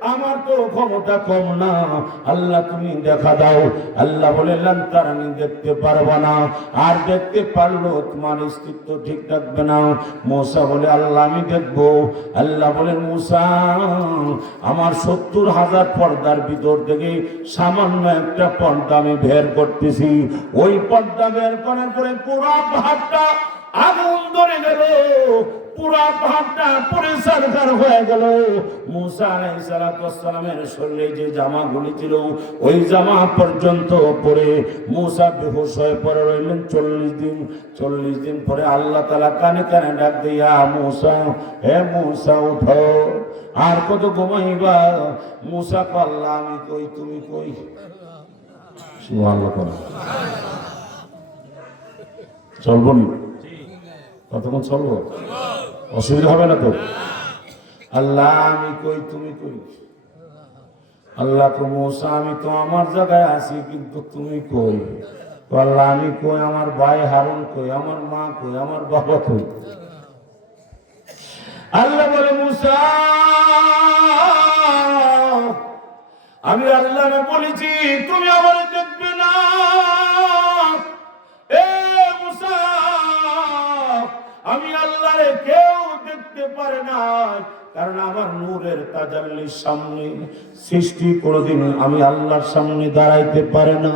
আমার ঠিক থাকবে না। বলে, আল্লাহ, আমি আল্লাহ মূসা, আমার সত্তর হাজার পর্দার ভিতর থেকে সামান্য একটা পর্দা আমি বের করতেছি। ওই পর্দা বের করার পরে পুরো পাহাড়টা আগুন ধরে গেল। পুরা পাহাড়টা পরিষ্কার হয়ে গেল। মুসা আলাইসালামের শরীরে যে জামা গুলি ছিল, ওই জামা পর্যন্ত পরে মুসা বেহুশ হয়ে পড়ে রইলেন। চল্লিশ দিন চল্লিশ দিন পরে আল্লাহ তালা কানে কানে ডাক দিয়া মুসা, হে মুসা, উঠো। আর কত ঘুমাইবা? মুসা পাল্লা আমি কই, তুমি কই? চলবো নি? কতক্ষণ চলবো? অসুবিধা হবে না তো? আল্লাহ, আমি কই, তুমি কই? আল্লাহ তো মৌসা, আমি তো আমার জায়গায় আছি, কিন্তু তুমি কই? আল্লাহ, আমি কই, আমার ভাই হারুন কই, আমার মা কই, আমার বাবা কই? আল্লাহ বলে, মুসা, আমি আল্লাহ বলেছি, তুমি আমার কেউ দেখতে পারে না। কারণ আমার নূরের তাজাল্লির সামনে সৃষ্টি কোনোদিন আমি আল্লাহর সামনে দাঁড়াইতে পারে না।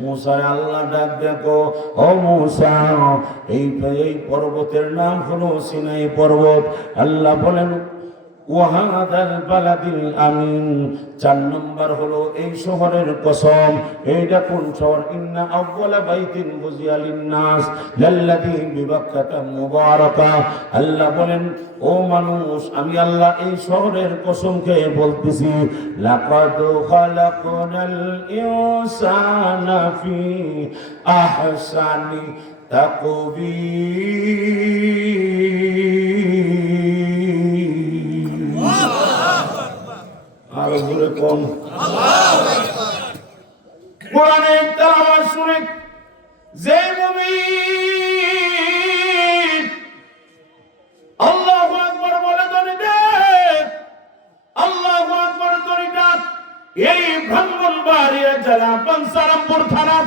মুসার আল্লাহ ডাক দেখো, ও মুসা, এই এই পর্বতের নাম হলো সিনাই পর্বত। আল্লাহ বলেন ওয়াহাদাল বালাদিল আমিন। চার নম্বর হলো এই শহরের কসম এইটা কোন শহর? ইন্না আউয়ালা বাইতিন বুজিয়া লিন্নাস, লাল্লাযী বিবাক্কাতা মুবারাকা। আল্লাহ বলেন, ও মানুষ, আমি আল্লাহ এই শহরের কসম বলতেছি, লাকাদ খালাকনাল ইনসানা ফি আহসানি তাকবীর আরও জোরে কোন? কোরআনের তেলাওয়াত শুনে যে মুমিন আল্লাহু আকবার বলে ধরে দে এই ব্রাহ্মণবাড়িয়া জেলা বংসারামপুর থানা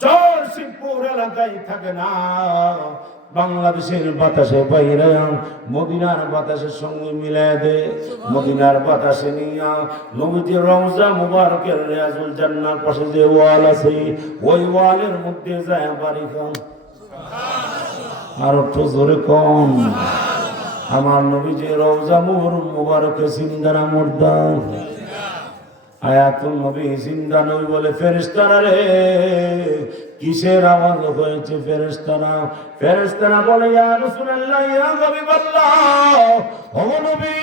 চর শিবপুর এলাকায় থাকে না। বাংলাদেশের বাতাসে বাইরে মদিনার বাতাসের সঙ্গে মিলায় দে। মদিনার বাতাসে নিয়া নবীজির রমজা মুবারকের রিয়াজুল জান্নার পাশে যে ওয়াল আছে ওই ওয়ালের মধ্যে যায় বাড়ি খান। আর একটু জোরে কম আমার নবীজি রওজা মুর মুবারকে সিন্দারা মুর্দা। আয়াতুল নবী জিন্দা নবী বলে ফেরেশতারা রে। কিসের আওয়াজ হয়েছে ফেরেস্তারা ফেরেস্তারা বলে ইয়া রাসূলুল্লাহ ইয়া হাবিবাল্লাহ ও নবী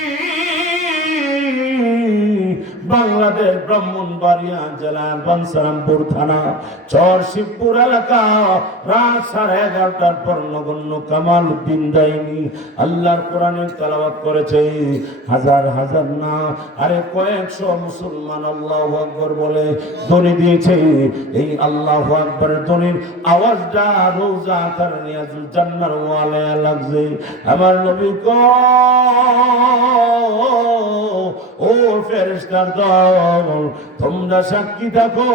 বাংলাদেশ ব্রাহ্মণবাড়িয়া জেলার বানসারামপুর থানা চর শিবপুর এলাকা। রাত সাড়ে এগারোটার পর নগণ্য কামাল উদ্দিন দেয়নি আল্লাহর কোরআনের তালাবাত করেছে। হাজার হাজার না, আরে কয়েকশো মুসলমান আল্লাহ আকবর বলে দড়ি দিয়েছে। এই আল্লাহ আকবরের দড়ির আওয়াজটা রোজা তার নিয়াজুল জান্নার ওয়ালে লাগছে। আমার নবী কো ও ফেরেশতার দল, তোমরা সাক্ষী থাকো।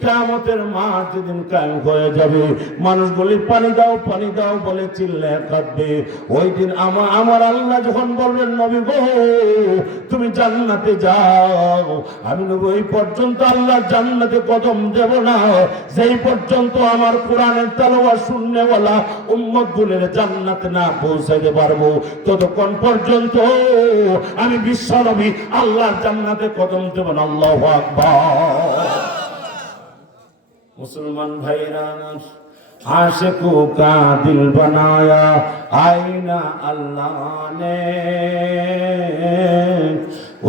কিয়ামতের মাঠ যেদিন কায়েম হয়ে যাবে, মানুষগুলি পানি দাও পানি দাও বলে চিল্লে কাঁদবে। ওই দিন আমার আমার আল্লাহ যখন বলবেন, নবী গো, তুমি জান্নাতে যাও। আমি নবী, ওই পর্যন্ত আল্লাহ জান্নাতে কদম দেব না। যেই পর্যন্ত আমার কোরআনের তালোয়া শূন্যওয়ালা উম্মত গুলের জান্নাতে না পৌঁছাইতে পারব, ততক্ষণ পর্যন্ত আমি বিশ্ব নবী আল্লাহর জান্নাতে কদম দেব না আল্লাহ আকবার मुसलमान भाईरा आशिकों का दिल बनाया आईना अल्लाह ने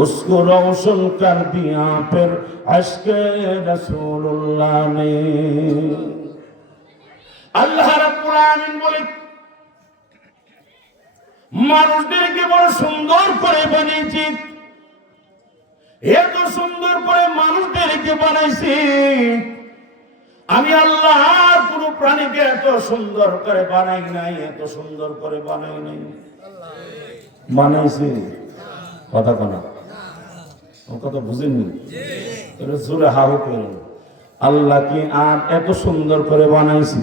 उसको रोशन कर दिया फिर अश्क रसूलुल्लाह ने আল্লাহ রাব্বুল আলামিন বলে মানুষদেরকে বড় সুন্দর করে বানিয়েছি। এত সুন্দর করে মানুষদেরকে বানাইছি। আমি আল্লাহ কোন প্রাণীকে এত সুন্দর করে বানাই নাই, এত সুন্দর করে বানাই নাই। বানাইছি। কথা কোনা। কথা বুঝেননি? জোরে হাহু করেন আল্লাহ কি আর এত সুন্দর করে বানাইছি?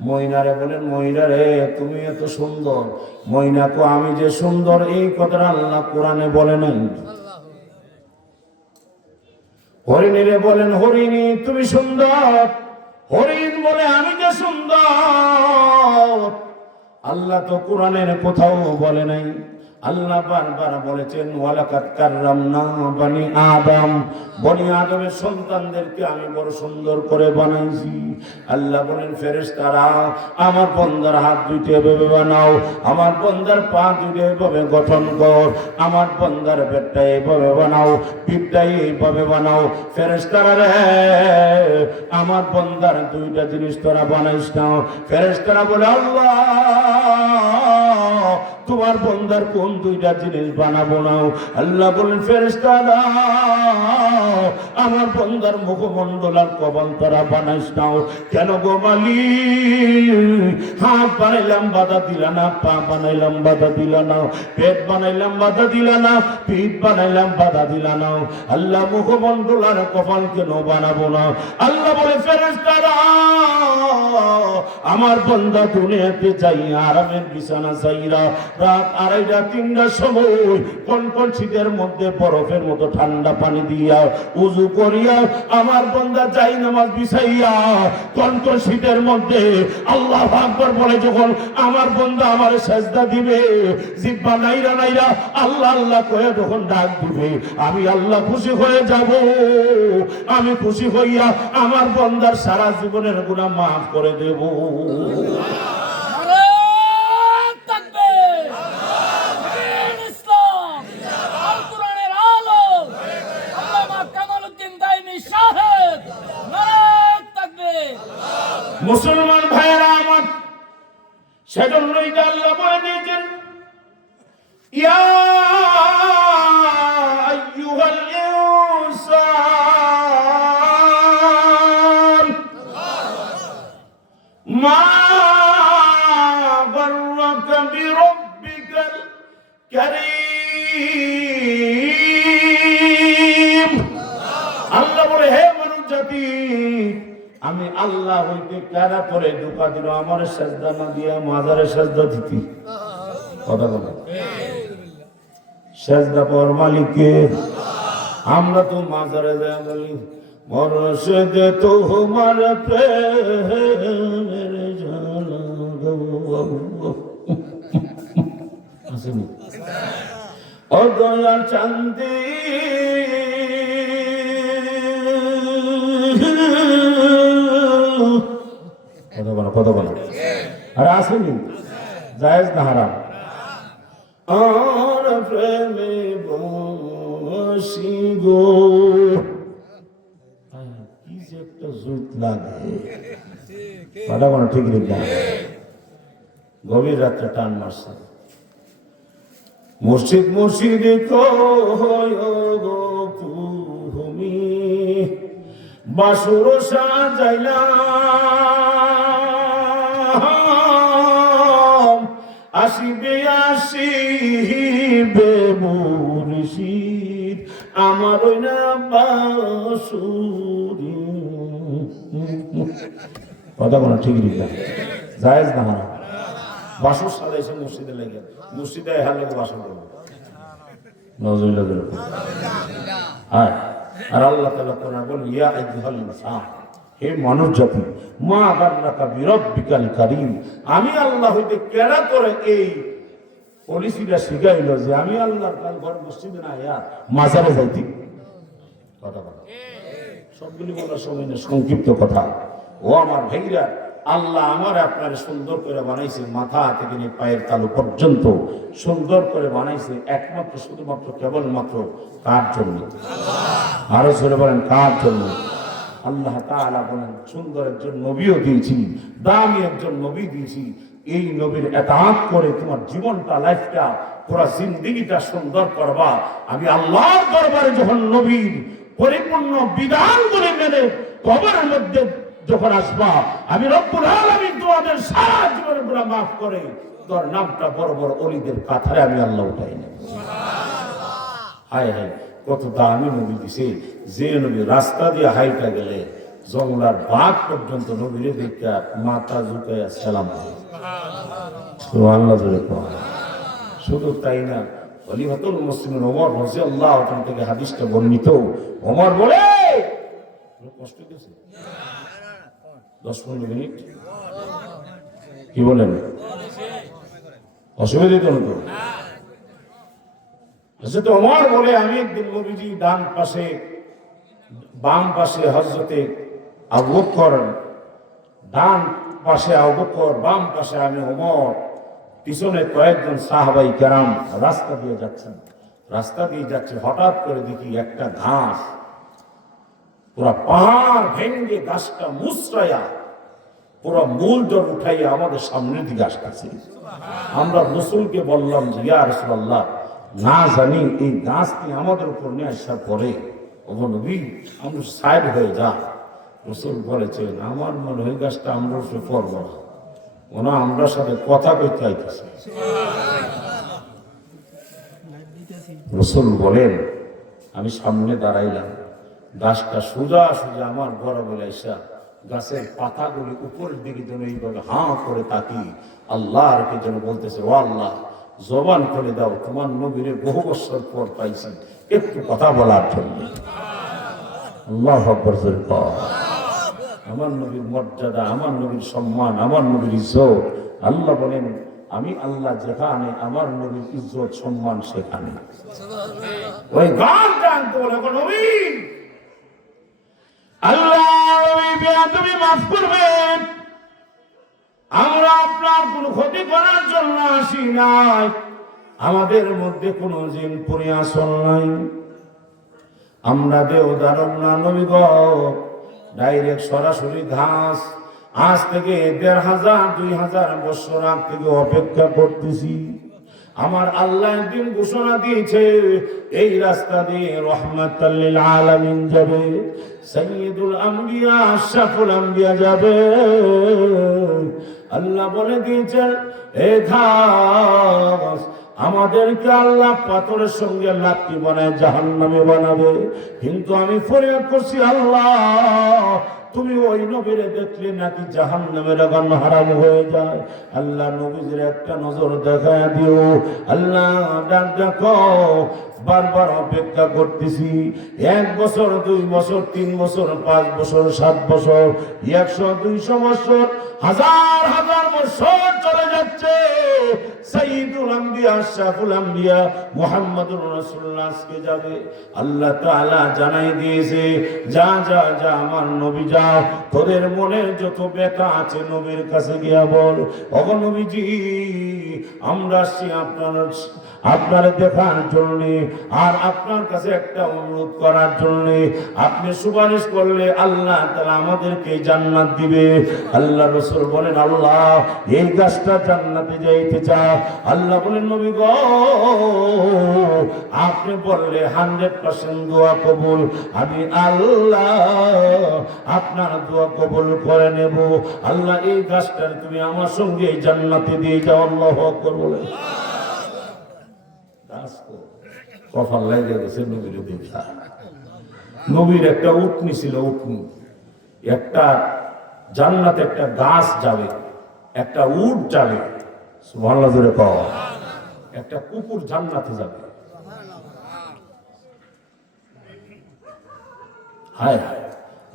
ময়নারে বলেন ময়নারে তুমি এত সুন্দর। ময়নাকে আমি যে সুন্দর, এই কথাটা আল্লাহ কোরআনে বলে নাই। হরিণীরে বলেন, হরিণী, তুমি সুন্দর। হরিণ বলে, আমি যে সুন্দর। আল্লাহ তো কোরআনের কোথাও বলে নাই। আল্লাহ বারবার বলেছেন ওয়ালাকাত কাররামনা বানি আদম। বনি আদমের সন্তানদেরকে আমি বড় সুন্দর করে বানাইছি। আল্লাহ বলেন, ফেরেশতারা, আমার বন্দার হাত দুইটা এভাবে বানাও, আমার বন্দার পা দুইটা এভাবে গঠন কর, আমার বন্দার পেটটা এইভাবে বানাও, পিঠটা এইভাবে বানাও। ফেরেশতারা রে, আমার বন্দার দুইটা জিনিস তোরা বানাইস না। ফেরেশতারা বলে, আল্লাহ তোমার বন্দার কোন দুইটা জিনিস বানাবো না? আল্লাহ বলেন, ফেরেশতারা, আমার বন্দার মুখমণ্ডল আর কপাল তারা বানাইস নাও কেন গো মালি হাত বানাইলাম, বাধা দিলা না, পা বানাইলাম, বাধা দিলা না, পেট বানাইলাম, বাধা দিলা না, পিঠ বানাইলাম, বাধা দিলা না। আল্লাহ মুখমণ্ডল আর কপাল কেন বানাবো না? আল্লাহ বলে ফেরেশতারা, আমার বন্দা দুনিয়াতে যাই আরামের বিছানা চাইরা রাত আড়াইটা তিনটার সময় কোন কোন শীতের মধ্যে বরফের মতো ঠান্ডা পানি দিয়া উজু করিয়া আমার বন্দা যাই নামাজ বিছাইয়া কোন কোন শীতের মধ্যে আল্লাহ আকবর বলে যখন আমার বন্দা আমার সেজদা দিবে, জিব্বা নাইরা নাইরা আল্লাহ আল্লাহ কয়ে যখন ডাক দিবে, আমি আল্লাহ খুশি হয়ে যাব। আমি খুশি হইয়া আমার বন্দার সারা জীবনের গুণা মাফ করে দেব। মুসলমান ভাইয়েরা আমার সেজন্যই তো আল্লাহ বলে দিয়েছেন আল্লাহ বলে হে মানুষ জাতি আমি আল্লাহ হইতে কারা করে ধোকা দিল, আমার সাজদা না দিয়া মাজারে সাজদা দিতি। কথা বলে সাজদা পর মালিককে আমরা তো মাজারে যায় বলি মরশদে তোমার প্রেমের জ্বালা ও দয়াল চান্দি বলো কথা বলো আরে আসেনি জায়েজ না হারাম। আর প্রেমে বসি গো। কি যে একটা জুত লাগে। কথা বলো ঠিক না গভীর রাত্রে টান মারছে। মসজিদ মসজিদ তুমি। বাসুর সাজাইলাম। আসিবে আসিবে মুর্শিদ, আমার ওই না বাসুরি কথা বলা, ঠিক না জায়েজ না বাসর সাজাইছে মসজিদে লেগে মসজিদে হার লেগে বাসর করব নজরুল্লাহ আর আল্লাহ তাআলা কোরআন বলেন ইয়া আইয়ুহাল ইনসান। হে মানব জাতি, মা গাররাকা বিরাব্বিকাল কারীম। আমি আল্লাহ হইতে কেডা করে এই পলিসিটা শিখাইল যে আমি আল্লাহর কাল ঘর মসজিদে না ইয়া মাজারে যাইতি। কথা কথা সবগুলি বলার সময় না সংক্ষিপ্ত কথা। ও আমার ভাইরা, আল্লাহ আমার আপনার সুন্দর করে বানাইছে মাথা থেকে নিয়ে পায়ের তালু পর্যন্ত সুন্দর করে বানাইছে একমাত্র, শুধুমাত্র, কেবলমাত্র কার জন্য? আরও ছেড়ে বলেন, কার জন্য? আল্লাহ তাআলা বলেন, সুন্দর একজন নবীও দিয়েছি, দামি একজন নবী দিয়েছি। এই নবীর এতাত করে তোমার জীবনটা, লাইফটা, পুরা জিন্দিগিটা সুন্দর করবা। আমি আল্লাহর দরবারে যখন নবীর পরিপূর্ণ বিধান বিধানগুলি মেনে কবরের মধ্যে যখন আসবা, আমি রব্বুল আলামিন তোমাদের সারা জীবনের গুনাহ মাফ করে তোর নামটা বড় বড় অলিদের কাথারে আমি আল্লাহ উঠাই নেব। হায় হায়। কত দামি নবী দিছে। যে নবী রাস্তা দিয়ে হাইটা গেলে জঙ্গলার বাঘ পর্যন্ত নবীরে দেখা মাথা ঝুঁকাইয়া সালাম। সুবহানাল্লাহ জোরে শুধু তাই না, খলিফাতুল মুসলিমের ওমর রাদিয়াল্লাহু তাআলা থেকে হাদিসটা বর্ণিত। ওমর বলে কষ্ট দিয়েছে? দশ পনেরো মিনিট। কি বলেন? অসুবিধা তো হজরত ওমর বলে, আমি একদিন নবীজি ডান পাশে, বাম পাশে হজরতে আবু বকর, ডান পাশে আবু বকর, বাম পাশে আমি ওমর, পিছনে কয়েকজন সাহাবাই কেরাম রাস্তা দিয়ে যাচ্ছেন। রাস্তা দিয়ে যাচ্ছে, হঠাৎ করে দেখি একটা ঘাস, পুরা পাহাড় ভেঙ্গে গাছটা মুসরাইয়া পুরো মূল জল উঠাইয়া আমাদের সামনের দিকে আসতেছে। আমরা রসুলকে বললাম যে, ইয়া রসুল্লাহ না জানি, এই গাছটি আমাদের উপর নিয়ে আসার পরে আমরা সাইড হয়ে যা। রসুল বলেছেন, আমার মনে হয় গাছটা আমরা উপরে পড়ব না। ওনা আমরা সাথে কথা কইতে আইতেছে। রসুল বলেন, আমি সামনে দাঁড়াইলাম। গাছটা সোজা সোজা আমার বড় বলে এসা গাছের পাতাগুলি উপরের দিকে যেন এইভাবে হাঁ করে তাকি আল্লাহর কে যেন বলতেছে, ও আল্লাহ জবান করে দাও, তোমার নবীরে বহু বছর পর পাইছি। একটু কথা বলার জন্য। আমার নবীর মর্যাদা, আমার নবীর সম্মান, আমার নবীর ইজ্জত। আল্লাহ বলেন, আমি আল্লাহ যেখানে, আমার নবীর ইজ্জত, সম্মান সেখানে। ওই গান জানতে বলে, "ওগো নবী! আল্লাহ বেয়াদবি মাফ করবেন আমরা আপনার কোনো ক্ষতি করার জন্য আসি নাই। আমাদের মধ্যে কোনো জিন পরিয়াসন নাই। আমরা দেও দারুণ না নবী ডাইরেক্ট সরাসরি ঘাস। আজ থেকে দেড় হাজার, দুই হাজার বছর আগ থেকে অপেক্ষা করতেছি। আমার আল্লাহ একদিন ঘোষণা দিয়েছে, এই রাস্তা দিয়ে রহমাতাল্লিল আলামিন যাবে সৈয়দুল আম্বিয়া আশরাফুল আম্বিয়া যাবে। আল্লাহ বলে দিয়েছেন, এ ঘাস আমাদেরকে আল্লাহ পাথরের সঙ্গে লাঠি বানায় জাহান নামে বানাবে। কিন্তু আমি ফরিয়াদ করছি, আল্লাহ, তুমি ওই নবীরে দেখলে নাকি জাহান নামের আগুন হারাম হয়ে যায়। আল্লাহ নবীদের একটা নজর দেখা দিও। আল্লাহ ডাক দেখো বারবার অপেক্ষা করতেছি। এক বছর, দুই বছর, তিন বছর, পাঁচ বছর, সাত বছর, একশো, দুইশো বছর, হাজার হাজার বছর চলে যাচ্ছে। সাইয়্যিদুল আম্বিয়া আশরাফুল আম্বিয়া, মুহাম্মদুর রাসূলুল্লাহ আজকে যাবে। আল্লাহ তাআলা জানাই দিয়েছে, যা যা যা আমার নবী যাও, তোদের মনের যত ব্যথা আছে নবীর কাছে গিয়া বল। ওগো আমরা আসছি আপনার আপনার দেখার জন্য। আর আপনার কাছে একটা অনুরোধ করার জন্য আপনি সুপারিশ করলে আল্লাহ তাআলা আমাদেরকে জান্নাত দিবে। আল্লাহ রসুল বলেন, আল্লাহ, এই গাছটা জান্নাতে যাইতে চাও আল্লাহ বলেন, নবী গো, আপনি বললে হান্ড্রেড পার্সেন্ট দোয়া কবুল। আমি আল্লাহ আপনার দোয়া কবুল করে নেব। আল্লাহ, এই গাছটার তুমি আমার সঙ্গে জান্নাতে দিয়ে যাও। আল্লাহ আকবার বলে গাছ তো কপাল লাগে গেছে নবীর দেখা নবীর একটা উটনি ছিল উটনি। একটা জান্নাতে, একটা গাছ যাবে একটা উট যাবে সুবহানাল্লাহ জোরে কও। একটা কুকুর জান্নাতে যাবে। হায় হায়,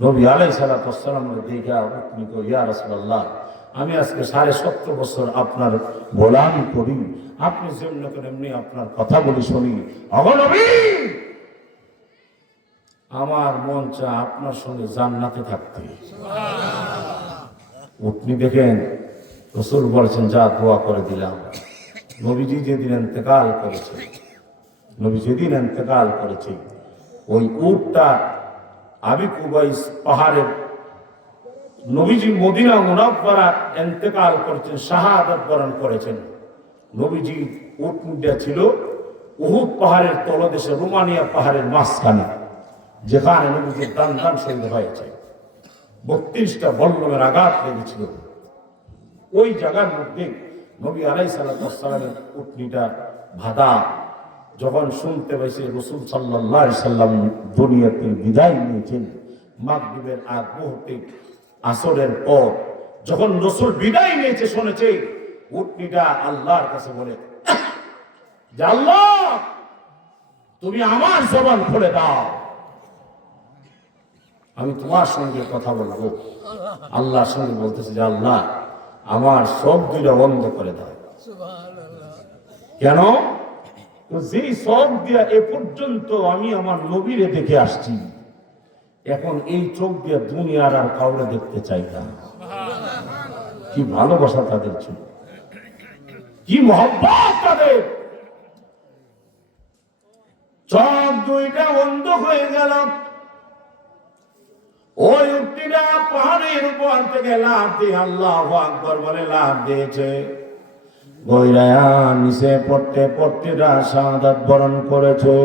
নবী আলাই সালাম দেখা উটনি কো ইয়া রাসূলুল্লাহ, আমি আজকে সাড়ে সত্তর বছর আপনার গোলামি করি আপনি যেমনি এমনি আপনার কথা বলি শুনি। অগনবী আমার মন চা আপনার সঙ্গে জান্নাতে থাকতে। উটনি দেখেন রসুল বলছেন যা দোয়া করে দিলাম। নবীজি যেদিন এতেকাল করেছে নবী যেদিন এতেকাল করেছে ওই উটটা আবি কুবাইস পাহাড়ের নবীজি মদিনা মুনাফারা এতেকাল করেছেন শাহাদত বরণ করেছেন। নবীজি উটটা ছিল, উহুদ পাহাড়ের তলদেশে রোমানিয়া পাহাড়ের মাঝখানে, যেখানে নবীজির দান দান শহীদ হয়েছে। বত্রিশটা বল্লমের আঘাত লেগেছিল। ওই জায়গার মধ্যে নবী আলাই সাল্লামের উটনিটা ভাদা। যখন শুনতে পাইছে রসুল সাল্লাহ সাল্লাম দুনিয়াতে বিদায় নিয়েছেন, মাগরিবের আগ মুহূর্তে, আসরের পর, যখন রসুল বিদায় নিয়েছে শুনেছে উটনিটা আল্লাহর কাছে বলে, যে তুমি আমার জবান খুলে দাও। আমি তোমার সঙ্গে কথা বলব। আল্লাহর সঙ্গে বলতেছে, যে আল্লাহ, আমার সব দুইটা বন্ধ করে দাও। কেন? যেই সব দিয়া এ পর্যন্ত আমি আমার নবীরে দেখে আসছি, এখন এই চোখ দিয়ে দুনিয়ার আর কাউরে দেখতে চাই না। কি ভালোবাসা তাদের ছিল কি মহব্বত তাদের? চোখ দুইটা বন্ধ হয়ে গেল। ওই উক্তিটা পাহাড়ের উপর থেকে লাভ দিয়ে আল্লাহ আকবর বলে লাভ দিয়েছে। গৈরায়া নিচে পড়তে পড়তেরা শাহাদাত বরণ করেছে,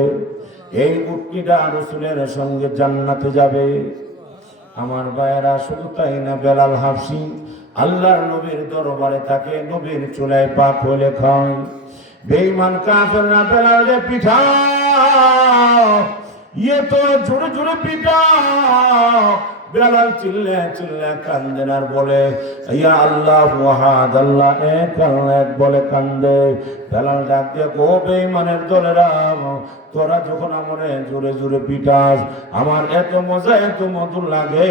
এই উক্তিটা রসুলের সঙ্গে জান্নাতে যাবে। আমার ভাইয়েরা, শুধু তাই না, বেলাল হাফসি আল্লাহর নবীর দরবারে থাকে, নবীর চুলায় পাক হলে খায়। বেঈমান কাফের না বেলাল রে পিঠা ইয়ে তো জোরে জোরে পিঠা। বেলাল চিল্লে চিল্লে কান্দেন আর বলে, ইয়া আল্লাহ, ওয়াহাদ আল্লাহ, এক এক বলে কান্দে। বেলাল ডাক দিয়ে, গো দলেরা, তোরা যখন আমারে জোরে জোরে পিটাস, আমার এত মজা, এত মধুর লাগে,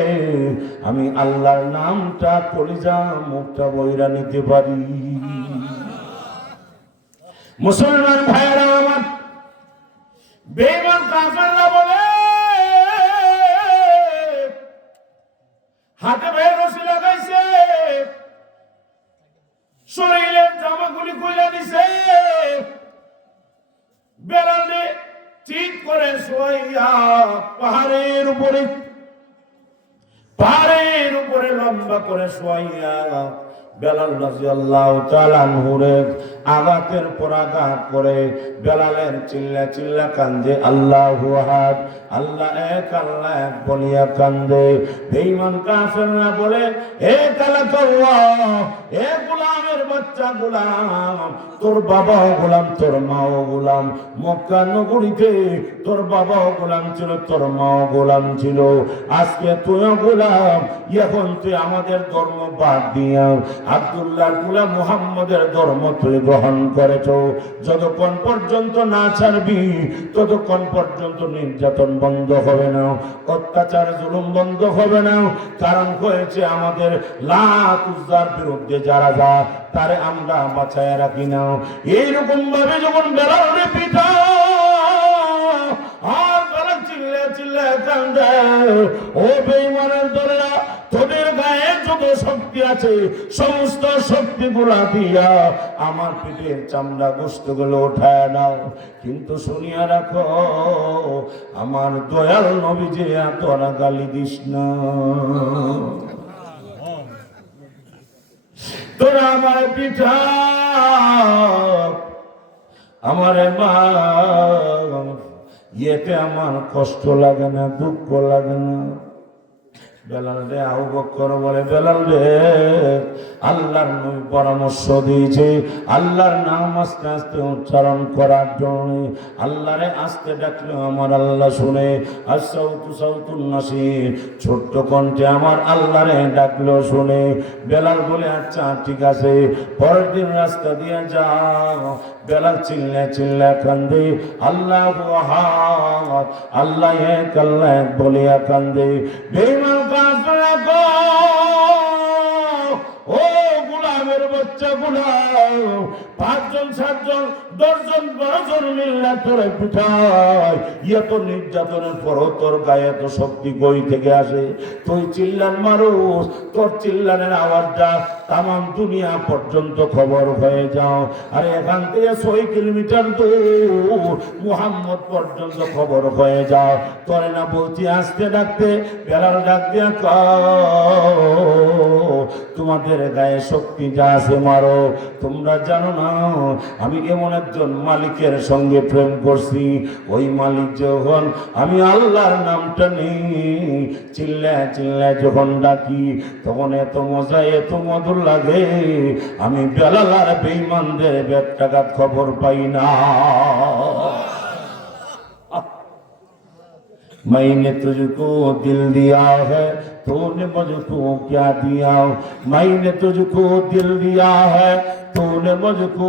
আমি আল্লাহর নামটা, কলিজা মুখটা বইরা নিতে পারি। মুসলমান ভাইয়েরা আমার, বেঈমান কাফেররা বলে হাতে ভাই রশি লাগাইছে। শরীরের জামাগুলি খুলে দিছে। বেড়ালে ঠিক করে শোয়াইয়া পাহাড়ের উপরে পাহাড়ের উপরে লম্বা করে শোয়াইয়া বেলাল রাজিয়াল্লাহু তাআলা আনহুরে আঘাতের পর আঘাত করে বেলালের চিল্লা চিল্লা কান্দে, আল্লাহু আহাদ, আল্লাহ এক আল্লাহ এক বলিয়া কান্দে। বেঈমান কাফেররা বলে হে কালাকাওয়া এ গোলামের বাচ্চা গোলাম তোর বাবাও গোলাম, তোর মাও গোলাম। মক্কা নগরীতে তোর বাবাও গোলাম ছিল, তোর মাও গোলাম ছিল। আজকে তুইও গোলাম, এখন তুই আমাদের ধর্ম বাদ দিয়া আব্দুল্লাহ গোলাম মুহাম্মদের ধর্ম তুই গ্রহণ করেছ। যতক্ষণ পর্যন্ত না ছাড়বি, ততক্ষণ পর্যন্ত নির্যাতন বন্ধ হবে না, অত্যাচার, জুলুম বন্ধ হবে না। কারণ হয়েছে আমাদের লাখ উজ্জার বিরুদ্ধে যারা যা তারে আমরা বাঁচায় রাখি না। এইরকম ভাবে যখন বেড়ালে পিঠা আর তারা চিল্লে চিল্লে কান্দে, ও বেইমানের দলেরা, তোদের গায়ে যত শক্তি আছে, সমস্ত শক্তি গুলা দিয়া আমার পিঠের চামড়া গোস্তগুলো উঠায় নাও। কিন্তু শুনিয়া রাখো, আমার দয়াল নবী যে তোরা গালি দিস না। তোরা আমার পিঠা আমার মা ইয়েতে আমার কষ্ট লাগে না দুঃখ লাগে না। বেলাল রে বলে, বেলাল রে, আল্লাহর নবী পরামর্শ দিয়েছে। আল্লাহর নাম আস্তে আস্তে উচ্চারণ করার জন্য আল্লাহরে আস্তে ডাকলে, আমার আল্লাহ শুনে আর সৌতু সৌতুল নাসির, ছোট্ট কণ্ঠে আমার আল্লাহরে ডাকলো, শুনে। বেলাল বলে আচ্ছা ঠিক আছে, পরের দিন রাস্তা দিয়ে যাও। বেলাল চিল্লে চিল্লে কান্দে, আল্লাহ আল্লাহ এক, আল্লাহ বলিয়া কান্দে বেমান কাফেরা গো। ও গুলামের বাচ্চা গুলাম পাঁচজন, সাতজন, দশজন, বারোজন মিল্লা তোরে পিঠায়। এত নির্যাতনের পর তোর গায়ে এত শক্তি কই থেকে আসে। তুই চিল্লান মানুষ, তোর চিল্লানের আওয়াজটা তাম দুনিয়া পর্যন্ত খবর হয়ে যাও। আরে এখান থেকে ছয় কিলোমিটার দূর মুহাম্মদ পর্যন্ত খবর হয়ে যাও। তোরে না বলছি, আসতে ডাকতে বেড়াল ডাক দিয়া তোমাদের গায়ে শক্তি যা আছে মারো তোমরা জানো না আমি এমন একজন মালিকের সঙ্গে প্রেম করছি ওই মালিক যখন আমি আল্লাহর নামটা নেই চিল্লায় চিল্লায় যখন ডাকি তখন এত মজা এত মধুর লাগে আমি বেলাল আর বেইমানদের ব্যাগ টাকার খবর পাই না मैंने तुझको दिल दिया है तूने मुझको क्या दिया? मैंने तुझको दिल दिया है। तूने मुझको